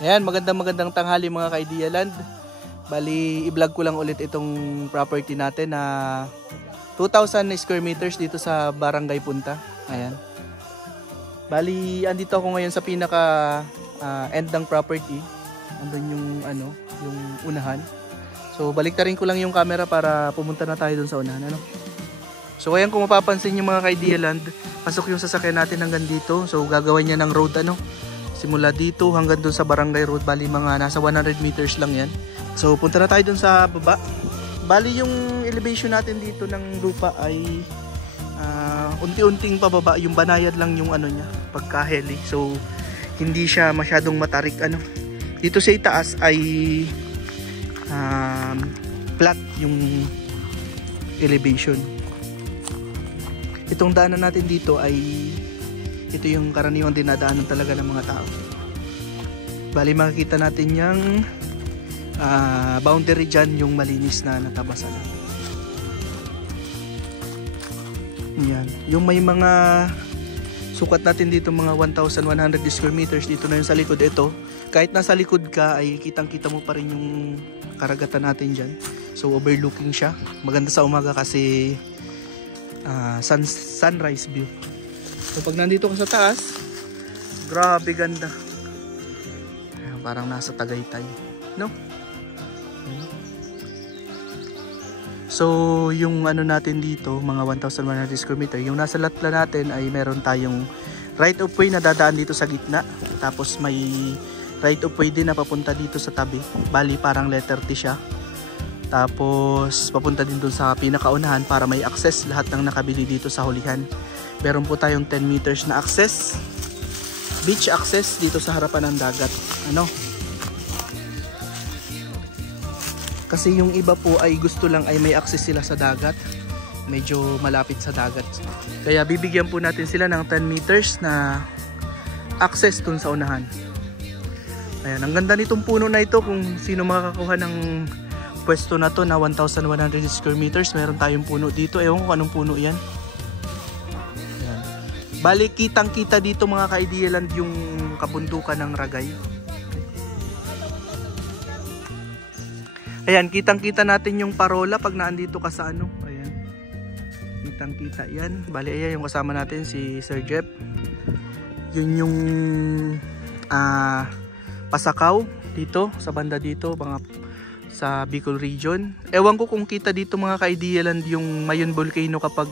Ayan, magandang tanghali mga ka-Idealand. Bali, i-vlog ko lang ulit itong property natin na 2,000 square meters dito sa Barangay Punta. Ayan. Bali, andito ako ngayon sa pinaka end ng property. Andun yung yung unahan. So, baliktarin ko lang yung camera para pumunta na tayo dun sa unahan, So, ayan, kung mapapansin yung mga ka-Idealand, pasok yung sasakyan natin hanggang dito. So, gagawin niya ng road simula dito hanggang dun sa Barangay Road. Bali, mga nasa 100 meters lang yan. So, punta na tayo dun sa baba. Bali, yung elevation natin dito ng lupa ay unti-unting pababa. Yung banayad lang yung niya, pagka-heli. So, hindi siya masyadong matarik. Dito sa itaas ay flat yung elevation. Itong daanan natin dito ay ito yung karaniwang dinadaanan talaga ng mga tao. Bali, makikita natin yung boundary dyan, yung malinis na natabasan. Yan. Yung may mga sukat natin dito, mga 1,100 square meters dito na yung sa likod. Ito, kahit nasa likod ka ay kitang-kita mo pa rin yung karagatan natin dyan. So, overlooking siya. Maganda sa umaga kasi sunrise view. So, pag nandito ka sa taas, grabe ganda. Parang nasa Tagaytay, no? So, yung natin dito, mga 1,100 square meter, yung nasa latla natin ay meron tayong right of way na dadaan dito sa gitna. Tapos may right of way din na papunta dito sa tabi. Bali, parang letter T siya. Tapos, papunta din dun sa pinakaunahan para may access lahat ng nakabili dito sa hulihan. Meron po tayong 10 meters na access, beach access dito sa harapan ng dagat. Kasi yung iba po ay gusto lang ay may access sila sa dagat, medyo malapit sa dagat. Kaya bibigyan po natin sila ng 10 meters na access dun sa unahan. Ayan, ang ganda nitong puno na ito. Kung sino makakakuha ng pwesto na to na 1,100 square meters, meron tayong puno dito. Ewan ko anong puno yan. Bali, kitang-kita dito mga ka-Idealand yung kabundukan ng Ragay. Ayan, kitang-kita natin yung parola pag naandito ka sa Ayan. Kitang-kita yan. Bali, ayan yung kasama natin, si Sir Jeff. Yun yung Pasakaw dito, sa banda dito, mga sa Bicol region. Ewan ko kung kita dito mga ka-Idealand yung Mayon Volcano kapag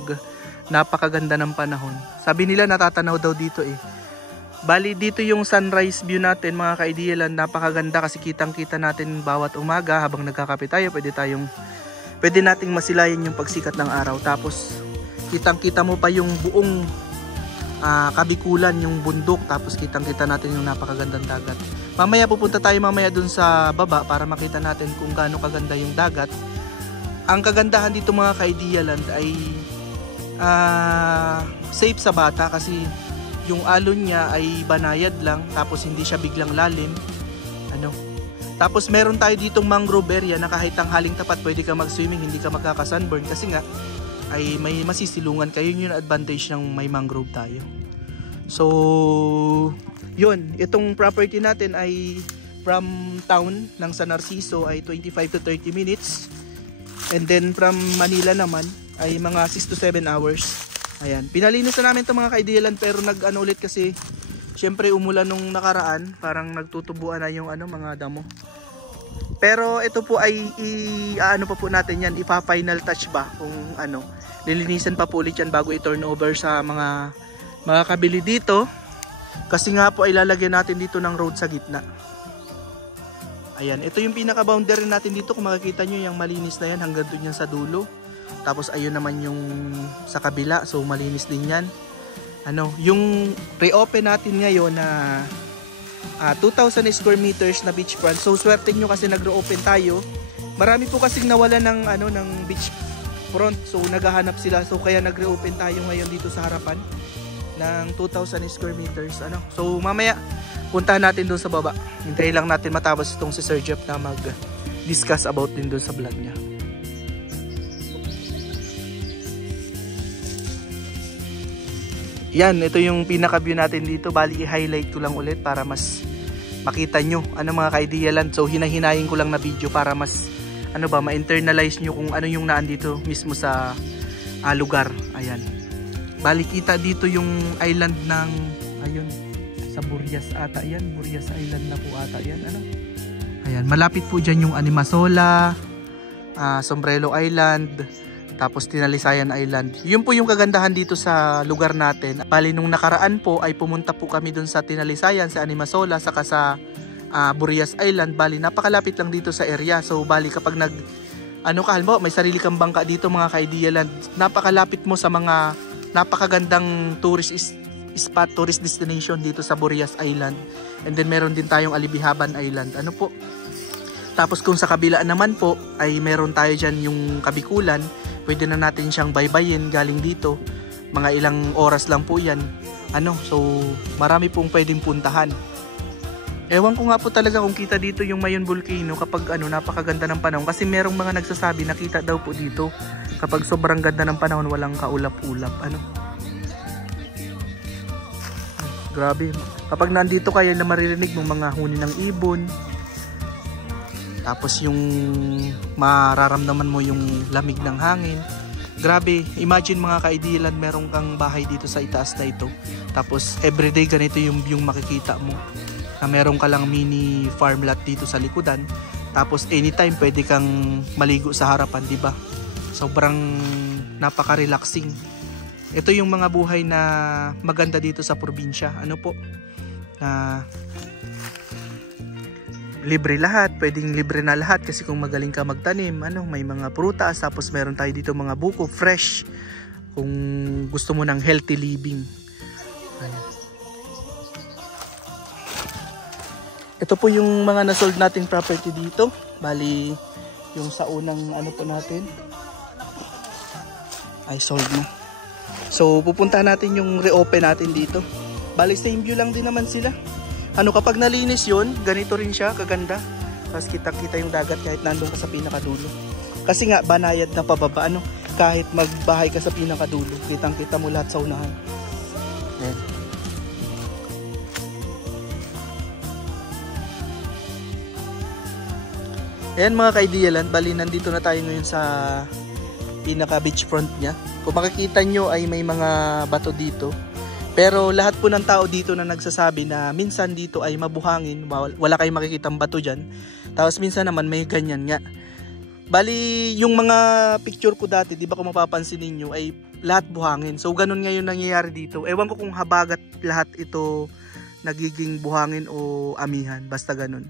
napakaganda ng panahon. Sabi nila natatanaw daw dito Bali, dito yung sunrise view natin mga ka-Idealand, napakaganda kasi kitang-kita natin bawat umaga habang nagkakape tayo. Pwede nating masilayan yung pagsikat ng araw. Tapos kitang-kita mo pa yung buong kabikulan yung bundok, tapos kitang-kita natin yung napakagandang dagat. Mamaya pupunta tayo dun sa baba para makita natin kung gaano kaganda yung dagat. Ang kagandahan dito mga ka-Idea Land ay safe sa bata kasi yung alon niya ay banayad lang, tapos hindi siya biglang lalim. Tapos meron tayo ditong mangrove area na kahit tanghaling tapat pwede ka mag-swimming, hindi ka magkaka-sunburn kasi nga ay may masisilungan kayo. Yun yung advantage ng may mangrove tayo. So yun, itong property natin ay from town ng San Narciso ay 25 to 30 minutes, and then from Manila naman ay mga 6 to 7 hours. Ayan, pinalinis na namin itong mga ka-Idea Land, pero ulit kasi syempre umulan nung nakaraan, parang nagtutubuan na yung mga damo. Pero ito po ay pa po natin yan, ipa-final touch ba kung lilinisan pa po ulit yan bago i-turn over sa mga kabili dito. Kasi nga po ay lalagyan natin dito ng road sa gitna. Ayan, ito yung pinaka-boundary natin dito. Kung makikita nyo yung malinis na yan hanggang doon yan sa dulo. Tapos ayun naman yung sa kabila, so malinis din yan. Yung reopen natin ngayon na 2,000 square meters na beachfront. So swerte nyo kasi nag-reopen tayo. Marami po kasing nawala ng beachfront. So naghahanap sila. So kaya nag-reopen tayo ngayon dito sa harapan ng 2,000 square meters. So mamaya puntahan natin doon sa baba. Hintayin lang natin matapos itong si Sir Jeff na mag-discuss about din doon sa vlog niya. Yan, ito yung pinaka-view natin dito. Bali, i-highlight ko lang ulit para mas makita nyo mga ka-Idea Land. So hinahinayin ko lang na video para mas ma-internalize nyo kung ano yung naandito mismo sa lugar. Ayan, bali kita dito yung island ng sa Burias ata yan. Burias Island na po ata yan. Ayan, malapit po dyan yung Animasola, Sombrero Island, tapos Tinalisayan Island. Yun po yung kagandahan dito sa lugar natin. Bali nung nakaraan po ay pumunta po kami dun sa Tinalisayan, sa Animasola, saka sa Burias Island. Bali napakalapit lang dito sa area. So bali kapag may sarili kang bangka dito mga ka-Idea Land, napakalapit mo sa mga napakagandang tourist spot, tourist destination dito sa Burias Island. And then meron din tayong Alibihaban Island. Tapos kung sa kabila naman po ay meron tayo dyan yung Kabikulan. Pwede na natin siyang baybayin galing dito. Mga ilang oras lang po yan. So marami pong pwedeng puntahan. Ewan ko nga po talaga kung kita dito yung Mayon Volcano kapag napakaganda ng panahon. Kasi merong mga nagsasabi nakita daw po dito kapag sobrang ganda ng panahon, walang kaulap-ulap. Grabe. Kapag nandito kayo na maririnig mong mga huni ng ibon. Tapos yung mararamdaman mo yung lamig ng hangin. Grabe, imagine mga ka-Idea Land, meron kang bahay dito sa itaas na ito. Tapos everyday ganito yung makikita mo. Na meron ka lang mini farm lot dito sa likudan. Tapos anytime pwede kang maligo sa harapan, di ba? Sobrang napaka-relaxing. Ito yung mga buhay na maganda dito sa probinsya. Libre lahat, pwedeng libre na lahat kasi kung magaling ka magtanim, may mga prutas, tapos meron tayo dito mga buko, fresh. Kung gusto mo ng healthy living. Ayan. Ito po yung mga nasold nating property dito. Bali, yung sa unang po natin ay sold na. So pupunta natin yung reopen natin dito. Bali, same view lang din naman sila. Kapag nalinis yun, ganito rin siya, kaganda. Tapos kita-kita yung dagat kahit nandun ka sa pinakadulo. Kasi nga, banayad na pababa. Kahit magbahay ka sa pinakadulo, kitang-kita mo lahat sa unahan. Ayan. Ayan mga ka-Idea Land, bali nandito na tayo ngayon sa pinaka-beachfront niya. Kung makikita nyo ay may mga bato dito. Pero lahat po ng tao dito na nagsasabi na minsan dito ay mabuhangin, wala kayong makikitang bato dyan. Tapos minsan naman may ganyan nga. Bali, yung mga picture ko dati, di ba kung mapapansin ninyo, ay lahat buhangin. So ganun ngayon nangyayari dito. Ewan ko kung habagat lahat ito nagiging buhangin o amihan. Basta ganun.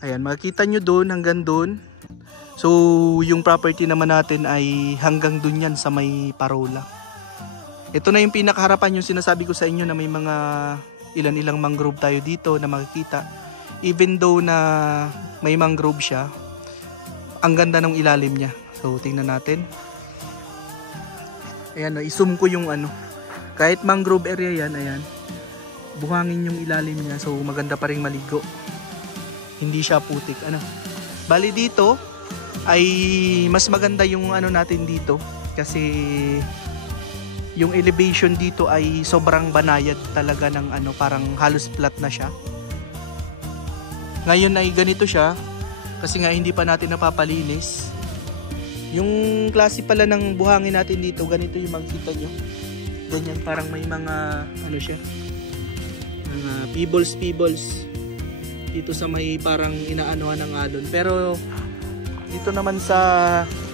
Ayan, makikita nyo doon hanggang doon. So yung property naman natin ay hanggang doon yan sa may Parola. Ito na yung pinakaharapan, yung sinasabi ko sa inyo na may mga ilan-ilang mangrove tayo dito na makikita. Even though na may mangrove siya, ang ganda ng ilalim niya. So tingnan natin. Ayan, i-zoom ko yung ano. Kahit mangrove area yan, ayan. Buhangin yung ilalim niya, so maganda pa ring maligo. Hindi siya putik. Ano? Bali dito ay mas maganda yung ano natin dito kasi yung elevation dito ay sobrang banayad talaga ng ano, parang halos flat na siya. Ngayon ay ganito siya kasi nga hindi pa natin napapalinis. Yung klase pala ng buhangin natin dito, ganito yung makikita nyo. Ganyan, parang may mga ano siya, mga pebbles dito sa may parang inaanohan ng alon. Pero dito naman sa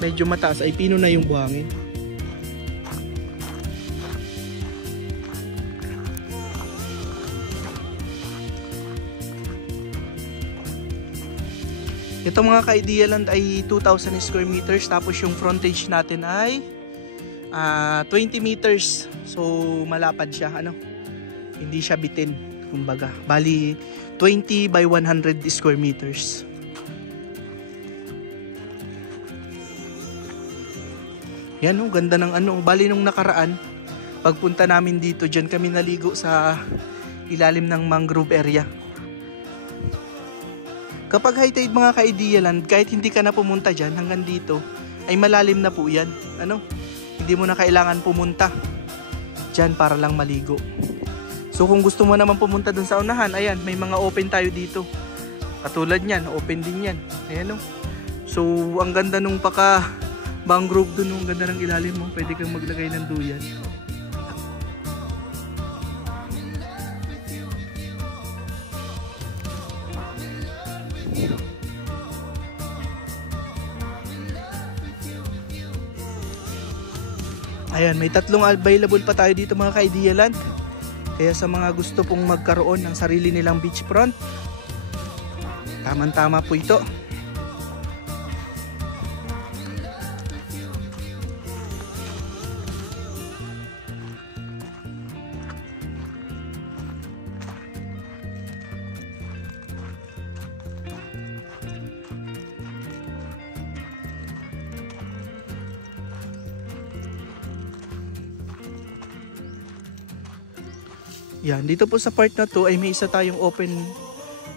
medyo mataas ay pino na yung buhangin. Ito mga ka-Idealand ay 2,000 square meters, tapos yung frontage natin ay 20 meters. So malapad siya, ano? Hindi siya bitin, kumbaga. Bali 20 by 100 square meters. Yan, oh, ganda ng ano. Bali nung nakaraan, pagpunta namin dito, dyan kami naligo sa ilalim ng mangrove area. Kapag high tide mga ka-Idealand, kahit hindi ka na pumunta dyan hanggang dito, ay malalim na po yan. Ano? Hindi mo na kailangan pumunta dyan para lang maligo. So kung gusto mo naman pumunta dun sa unahan, ayan, may mga open tayo dito. Katulad nyan, open din yan. Ayan, oh. So ang ganda nung mangrove dun, ang ganda ng ilalim mo. Pwede kang maglagay ng duyan. Ayan, may tatlong available pa tayo dito mga ka-Idealand. Kaya sa mga gusto pong magkaroon ng sarili nilang beachfront, tamang-tama po ito. Yan, dito po sa part na to ay may isa tayong open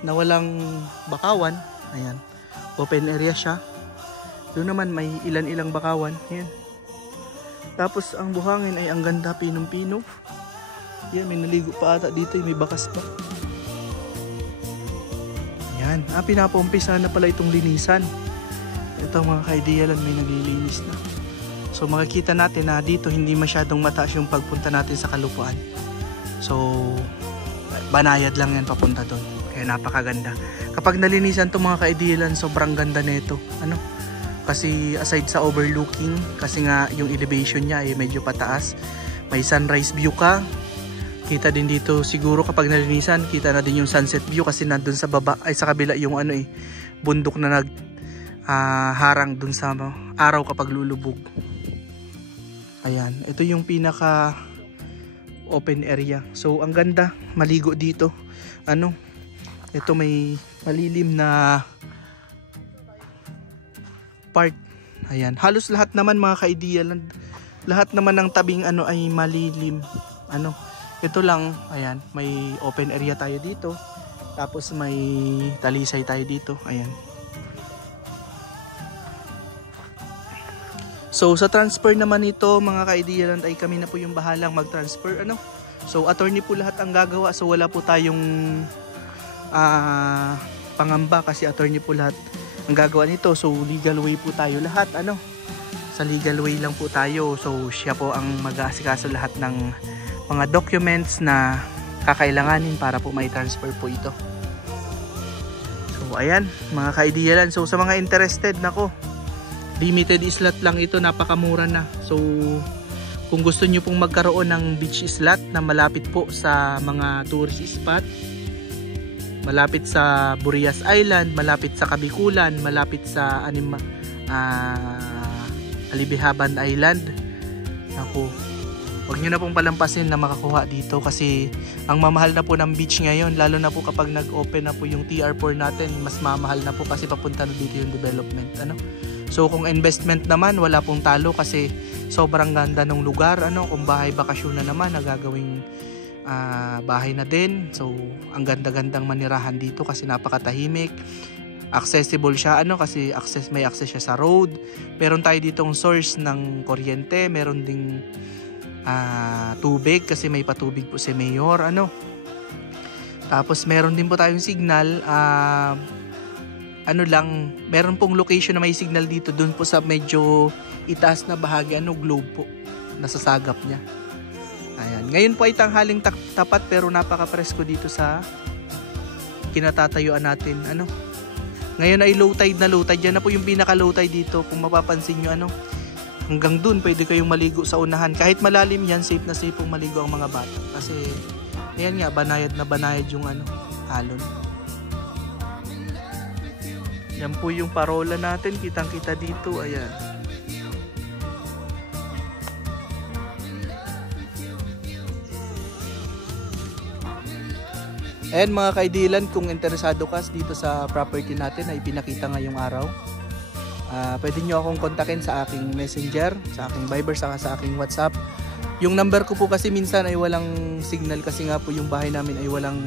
na walang bakawan. Ayan, open area siya. Doon naman may ilan-ilang bakawan. Ayan. Tapos ang buhangin ay ang ganda, pinong-pino. Yan, may naligo pa ata dito, may bakas pa. Yan, pinapaumpisa na pala itong linisan. Ito mga ka-Idealand, may naglilinis na. So makikita natin na dito hindi masyadong mataas yung pagpunta natin sa kalupaan. So banayad lang yan papunta doon. Kaya napakaganda. Kapag nalinisan to mga ka-Idealand, sobrang ganda nito. Ano? Kasi aside sa overlooking, kasi nga yung elevation niya ay medyo pataas. May sunrise view ka. Kita din dito siguro kapag nalinisan, kita na din yung sunset view kasi nandun sa baba ay sa kabila yung ano bundok na harang dun sa araw kapag lulubog. Ayan, ito yung pinaka open area. So ang ganda maligo dito. Ano? Ito may malilim na part. Ayan, halos lahat naman mga ka-Idealand, lahat naman ng tabing ano ay malilim. Ano? Ito lang, ayan, may open area tayo dito. Tapos may talisay tayo dito. Ayan. So sa transfer naman ito mga ka-Idealand ay kami na po yung bahalang mag-transfer. Ano? So attorney po lahat ang gagawa. So wala po tayong pangamba kasi attorney po lahat ang gagawa nito. So legal way po tayo lahat. Ano? Sa legal way lang po tayo. So siya po ang mag-aasikaso lahat ng mga documents na kakailanganin para po may transfer po ito. So ayan mga ka-Idealand. So sa mga interested, nako, limited slot lang ito, napakamura na. So kung gusto nyo pong magkaroon ng beach slot na malapit po sa mga tourist spot, malapit sa Burias Island, malapit sa Kabikulan, malapit sa Alibihaban Island, ako, Huwag nyo na pong palampasin na makakuha dito kasi ang mamahal na po ng beach ngayon, lalo na po kapag nag-open na po yung TR4 natin, mas mamahal na po kasi papunta na dito yung development. Ano? So kung investment naman, wala pong talo kasi sobrang ganda ng lugar. Ano? Kung bahay bakasyon na naman, nagagawing bahay na din. So ang ganda-gandang manirahan dito kasi napakatahimik. Accessible siya kasi may access siya sa road. Meron tayo ditong source ng kuryente, meron ding tubig kasi may patubig po si Mayor. Tapos meron din po tayong signal. Meron pong location na may signal dito doon po sa medyo itaas na bahagi, globe po, nasasagap niya. Ayan. Ngayon po ay tanghaling tapat pero napaka-presko dito sa kinatatayuan natin. Ngayon ay low tide na low tide. Yan na po yung pinaka low tide dito. Kung mapapansin nyo, hanggang dun pwede kayong maligo sa unahan. Kahit malalim yan, safe na safe pong maligo ang mga bata. Kasi, ayan nga, banayad na banayad yung alon. Yan po yung parola natin. Kitang-kita dito. Ayan. Ayan mga kaidilan, kung interesado ka dito sa property natin na ipinakita ngayong araw, pwede nyo akong kontakin sa aking messenger, sa aking Viber, saka sa aking WhatsApp. Yung number ko po kasi minsan ay walang signal kasi nga po yung bahay namin ay walang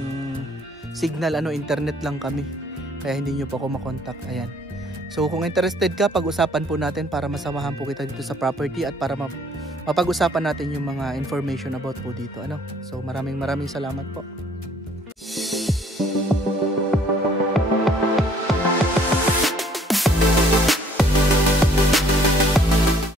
signal, internet lang kami. Kaya hindi nyo po ako makontak. Ayan. So kung interested ka, pag-usapan po natin para masamahan po kita dito sa property at para mapag-usapan natin yung mga information about po dito. So maraming salamat po.